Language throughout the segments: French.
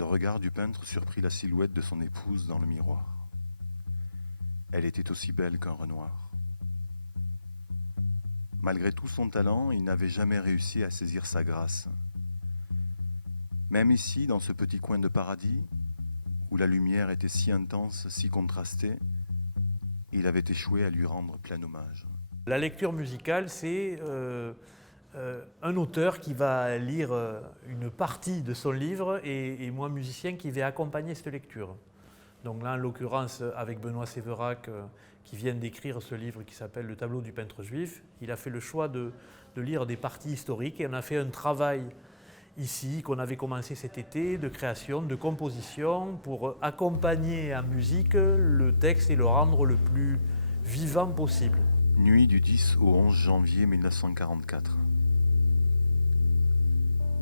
Le regard du peintre surprit la silhouette de son épouse dans le miroir. Elle était aussi belle qu'un Renoir. Malgré tout son talent, il n'avait jamais réussi à saisir sa grâce. Même ici, dans ce petit coin de paradis, où la lumière était si intense, si contrastée, il avait échoué à lui rendre plein hommage. La lecture musicale, c'est un auteur qui va lire une partie de son livre et moi, musicien, qui vais accompagner cette lecture. Donc là, en l'occurrence, avec Benoît Séverac, qui vient d'écrire ce livre qui s'appelle « Le tableau du peintre juif », il a fait le choix de lire des parties historiques et on a fait un travail ici qu'on avait commencé cet été de création, de composition pour accompagner en musique le texte et le rendre le plus vivant possible. Nuit du 10 au 11 janvier 1944.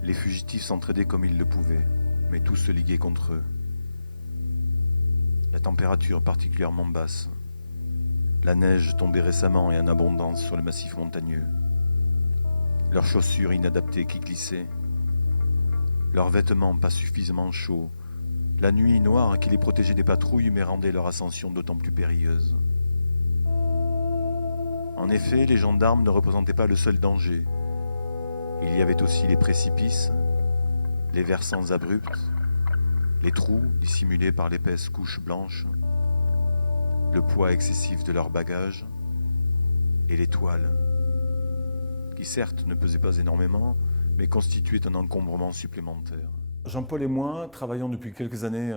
Les fugitifs s'entraidaient comme ils le pouvaient, mais tous se liguaient contre eux. La température particulièrement basse. La neige tombait récemment et en abondance sur le massif montagneux. Leurs chaussures inadaptées qui glissaient. Leurs vêtements pas suffisamment chauds. La nuit noire qui les protégeait des patrouilles mais rendait leur ascension d'autant plus périlleuse. En effet, les gendarmes ne représentaient pas le seul danger. Il y avait aussi les précipices, les versants abrupts, les trous dissimulés par l'épaisse couche blanche, le poids excessif de leurs bagages et les toiles, qui certes ne pesaient pas énormément, mais constituaient un encombrement supplémentaire. Jean-Paul et moi travaillons depuis quelques années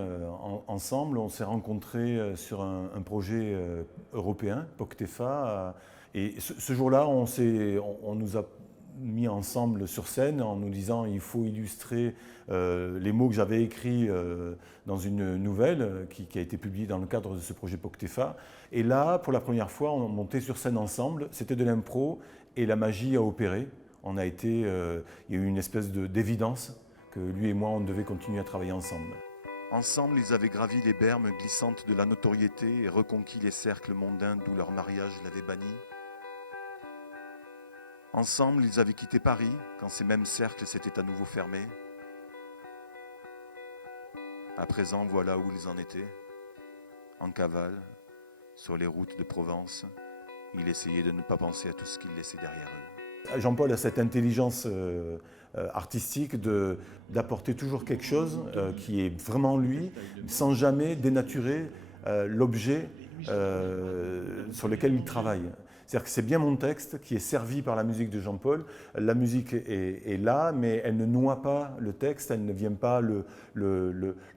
ensemble. On s'est rencontrés sur un projet européen, POCTEFA. Et ce jour-là, on nous a mis ensemble sur scène en nous disant il faut illustrer les mots que j'avais écrits dans une nouvelle qui a été publiée dans le cadre de ce projet POCTEFA. Et là, pour la première fois, on montait sur scène ensemble. C'était de l'impro et la magie a opéré. Il y a eu une espèce d'évidence que lui et moi, on devait continuer à travailler ensemble. Ensemble, ils avaient gravi les bermes glissantes de la notoriété et reconquis les cercles mondains d'où leur mariage l'avait banni. Ensemble, ils avaient quitté Paris quand ces mêmes cercles s'étaient à nouveau fermés. À présent, voilà où ils en étaient. En cavale, sur les routes de Provence, ils essayaient de ne pas penser à tout ce qu'ils laissaient derrière eux. Jean-Paul a cette intelligence artistique d'apporter toujours quelque chose qui est vraiment lui, sans jamais dénaturer l'objet sur lequel il travaille. C'est-à-dire que c'est bien mon texte qui est servi par la musique de Jean-Paul. La musique est là, mais elle ne noie pas le texte, elle ne vient pas le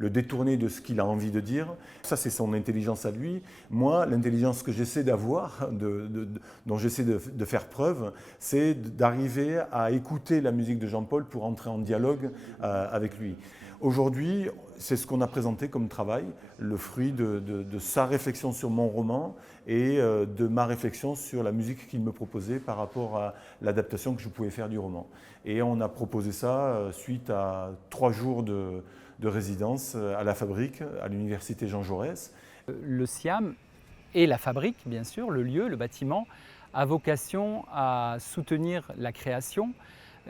détourner de ce qu'il a envie de dire. Ça, c'est son intelligence à lui. Moi, l'intelligence que j'essaie d'avoir, dont j'essaie de faire preuve, c'est d'arriver à écouter la musique de Jean-Paul pour entrer en dialogue avec lui. Aujourd'hui, c'est ce qu'on a présenté comme travail, le fruit de sa réflexion sur mon roman et de ma réflexion sur la musique qu'il me proposait par rapport à l'adaptation que je pouvais faire du roman. Et on a proposé ça suite à 3 jours de résidence à la Fabrique, à l'université Jean Jaurès. Le SIAM et la Fabrique, bien sûr, le lieu, le bâtiment, a vocation à soutenir la création.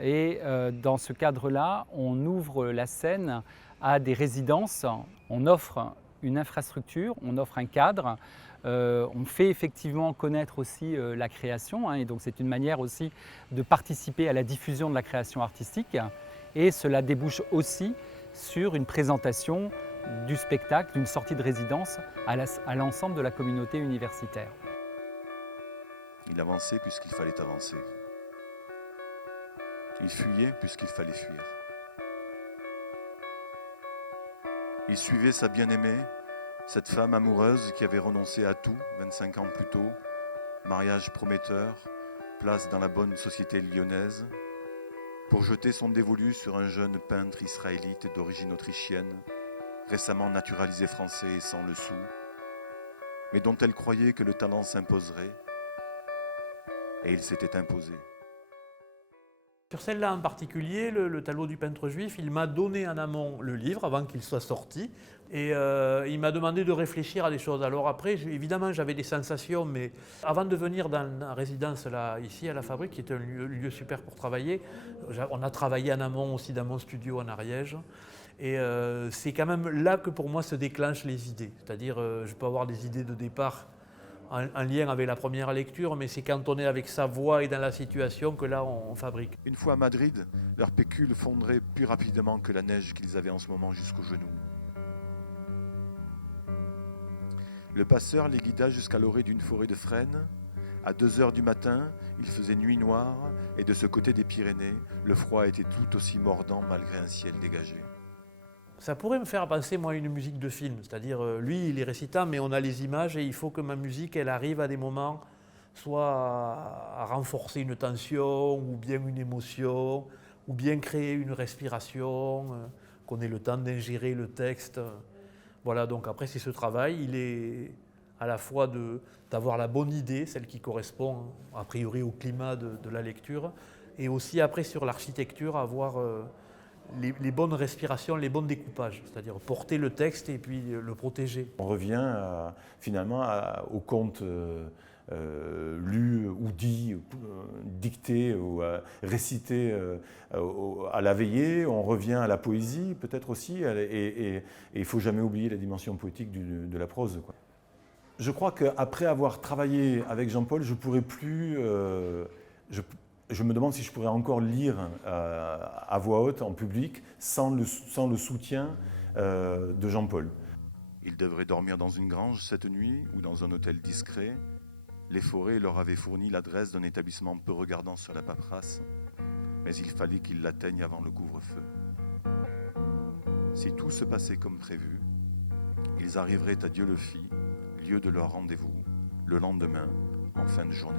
Et dans ce cadre-là, on ouvre la scène à des résidences, on offre une infrastructure, on offre un cadre, on fait effectivement connaître aussi la création, et donc c'est une manière aussi de participer à la diffusion de la création artistique, et cela débouche aussi sur une présentation du spectacle, d'une sortie de résidence à l'ensemble de la communauté universitaire. Il avançait puisqu'il fallait avancer. Il fuyait puisqu'il fallait fuir. Il suivait sa bien-aimée, cette femme amoureuse qui avait renoncé à tout 25 ans plus tôt, mariage prometteur, place dans la bonne société lyonnaise, pour jeter son dévolu sur un jeune peintre israélite d'origine autrichienne, récemment naturalisé français et sans le sou, mais dont elle croyait que le talent s'imposerait, et il s'était imposé. Sur celle-là en particulier, le tableau du peintre juif, il m'a donné en amont le livre avant qu'il soit sorti et il m'a demandé de réfléchir à des choses. Alors après, évidemment, j'avais des sensations, mais avant de venir dans la résidence là, ici à la Fabrique, qui est un lieu super pour travailler, on a travaillé en amont aussi dans mon studio en Ariège. Et c'est quand même là que pour moi se déclenchent les idées. C'est-à-dire, je peux avoir des idées de départ en lien avec la première lecture, mais c'est quand on est avec sa voix et dans la situation que là on fabrique. Une fois à Madrid, leur pécule fondrait plus rapidement que la neige qu'ils avaient en ce moment jusqu'aux genoux. Le passeur les guida jusqu'à l'orée d'une forêt de frênes. À 2 heures du matin, il faisait nuit noire et de ce côté des Pyrénées, le froid était tout aussi mordant malgré un ciel dégagé. Ça pourrait me faire penser, moi, à une musique de film. C'est-à-dire, lui, il est récitant, mais on a les images et il faut que ma musique, elle arrive à des moments, soit à renforcer une tension, ou bien une émotion, ou bien créer une respiration, qu'on ait le temps d'ingérer le texte. Voilà, donc après, c'est ce travail. Il est à la fois d'avoir la bonne idée, celle qui correspond, a priori, au climat de la lecture, et aussi après, sur l'architecture, avoir les bonnes respirations, les bons découpages, c'est-à-dire porter le texte et puis le protéger. On revient finalement au conte lu ou dit, dicté ou récité à la veillée. On revient à la poésie peut-être aussi, et il ne faut jamais oublier la dimension poétique de la prose, quoi. Je crois qu'après avoir travaillé avec Jean-Paul, je pourrais plus... Je me demande si je pourrais encore lire à voix haute, en public, sans le soutien de Jean-Paul. Ils devraient dormir dans une grange cette nuit ou dans un hôtel discret. Les Forêts leur avaient fourni l'adresse d'un établissement peu regardant sur la paperasse, mais il fallait qu'ils l'atteignent avant le couvre-feu. Si tout se passait comme prévu, ils arriveraient à Dieu-le-Fit, lieu de leur rendez-vous, le lendemain, en fin de journée.